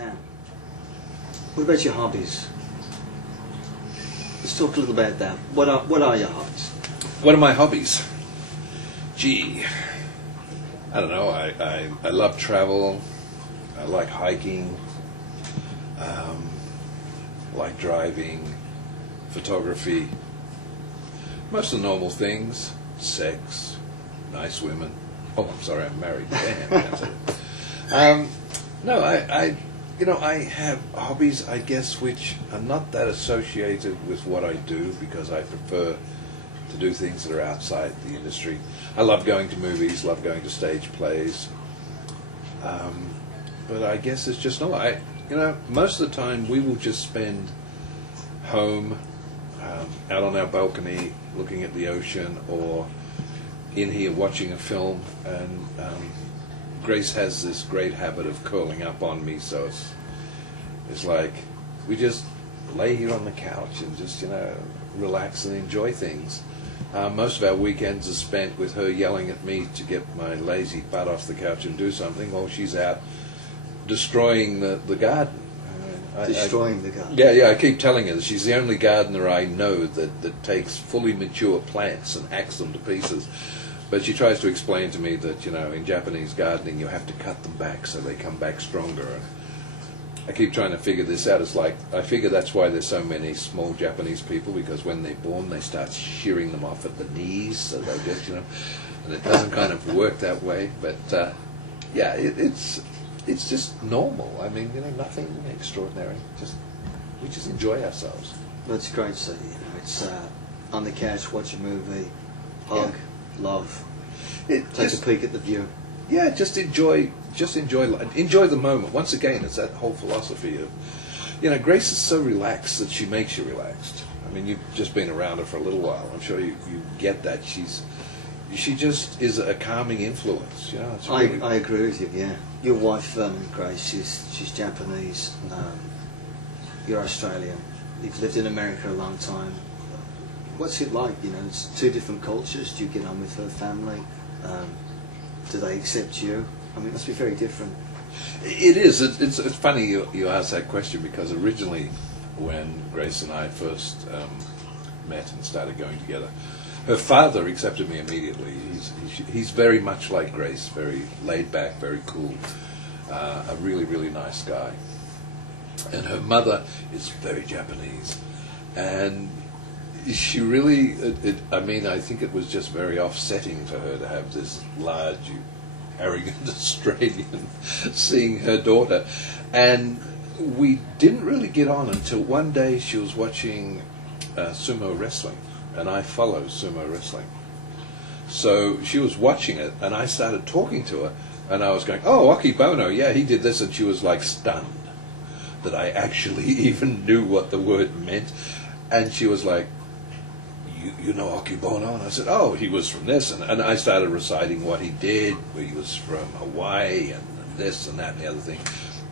Now, what about your hobbies? Let's talk a little about that. What are your hobbies? What are my hobbies? Gee, I don't know. I love travel. I like hiking. Like driving, photography. Most of the normal things. Sex, nice women. Oh, I'm sorry, I'm married. Damn. No, I have hobbies, I guess, which are not that associated with what I do because I prefer to do things that are outside the industry. I love going to movies, love going to stage plays. But I guess it's just not. Most of the time we will just spend home, out on our balcony, looking at the ocean, or in here watching a film. And Grace has this great habit of curling up on me, so it's like we just lay here on the couch and just relax and enjoy things. Most of our weekends are spent with her yelling at me to get my lazy butt off the couch and do something, while she's out destroying the garden. Destroying the garden? Yeah, I keep telling her that she's the only gardener I know that takes fully mature plants and hacks them to pieces. But she tries to explain to me that, in Japanese gardening you have to cut them back so they come back stronger. And I keep trying to figure this out. It's like, I figure that's why there's so many small Japanese people, because when they're born they start shearing them off at the knees, so they just, and it doesn't kind of work that way. But, yeah, it's just normal. I mean, nothing extraordinary. We just enjoy ourselves. Well, it's great to see. It's on the couch, watch a movie, hug, love, take a peek at the view. Yeah, just enjoy the moment. Once again, it's that whole philosophy of, Grace is so relaxed that she makes you relaxed. I mean, you've just been around her for a little while. I'm sure you get that. She just is a calming influence. It's really I agree with you. Yeah, your wife, Grace, she's Japanese. You're Australian. You've lived in America a long time. What's it like? It's two different cultures. Do you get on with her family? Do they accept you? I mean, it must be very different. It is. It's funny you ask that question, because originally, when Grace and I first met and started going together, her father accepted me immediately. He's very much like Grace, very laid back, very cool, a really, really nice guy. And her mother is very Japanese, and she really, I think it was just very offsetting for her to have this large, arrogant Australian seeing her daughter. And we didn't really get on until one day she was watching sumo wrestling, and I follow sumo wrestling. So she was watching it, and I started talking to her, and I was going, "Oh, Akibono, yeah, he did this," and she was like stunned that I actually even knew what the word meant. And she was like, you know Akibono? And I said, oh, he was from this. And I started reciting what he did, where he was from Hawaii, and this and that and the other thing.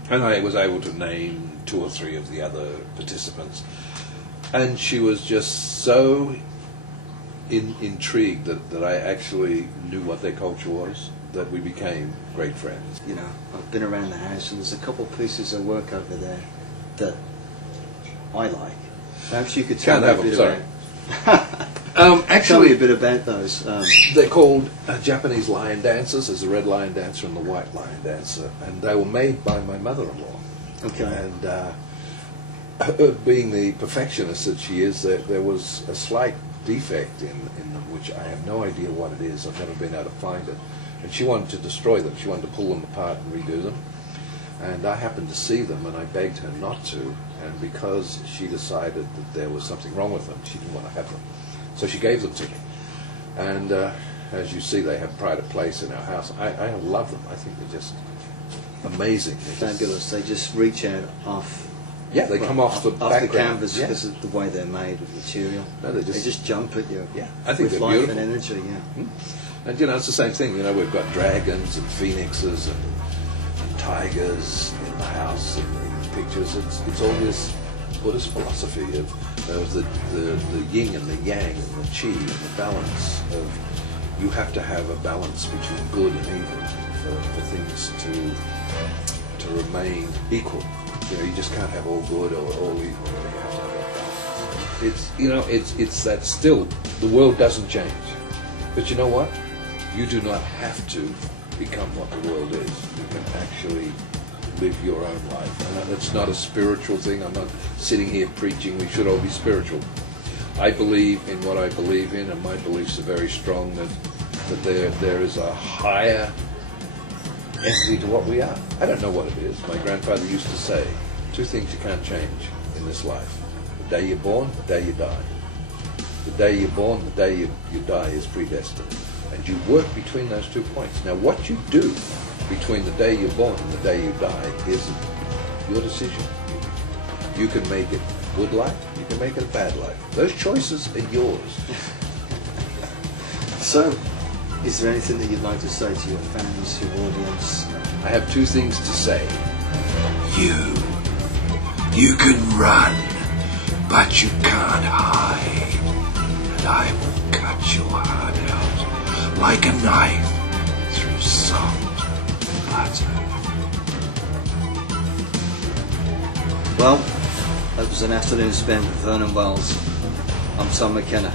And I was able to name 2 or 3 of the other participants. And she was just so intrigued that I actually knew what their culture was, that we became great friends. I've been around the house, and there's a couple of pieces of work over there that I like. Perhaps you could tell me a bit about. Tell me a bit about those. They're called Japanese lion dancers. There's a red lion dancer and the white lion dancer, and they were made by my mother-in-law. Okay. And her being the perfectionist that she is, there was a slight defect in them, which I have no idea what it is. I've never been able to find it. And she wanted to destroy them. She wanted to pull them apart and redo them. And I happened to see them, and I begged her not to. And because she decided that there was something wrong with them, she didn't want to have them. So she gave them to me. And as you see, they have pride of place in our house. I love them. I think they're just amazing. Fabulous. They just reach out off. Yeah, they come off the background. The canvas, because of the way they're made with material. No, they just jump at you. Yeah, I think with they're life beautiful. And energy. Yeah. And it's the same thing. We've got dragons and phoenixes and tigers in the house and in pictures. It's all this Buddhist philosophy of the yin and the yang and the chi and the balance of, you have to have a balance between good and evil for things to remain equal. You know, you just can't have all good or all evil. You have to have that balance. It's, you know, it's that still, the world doesn't change. But you know what? You do not have to become what the world is. You can actually live your own life. And it's not a spiritual thing. I'm not sitting here preaching we should all be spiritual. I believe in what I believe in, and my beliefs are very strong that there is a higher entity to what we are. I don't know what it is. My grandfather used to say, 2 things you can't change in this life. The day you're born, the day you die. The day you're born, the day you die is predestined. And you work between those 2 points. Now what you do between the day you're born and the day you die is your decision. You can make it a good life, you can make it a bad life. Those choices are yours. So, is there anything that you'd like to say to your fans, your audience? I have 2 things to say. You can run, but you can't hide. And I will cut your heart out like a knife through soft butter. Well, that was an afternoon spent with Vernon Wells. I'm Tom McKenna.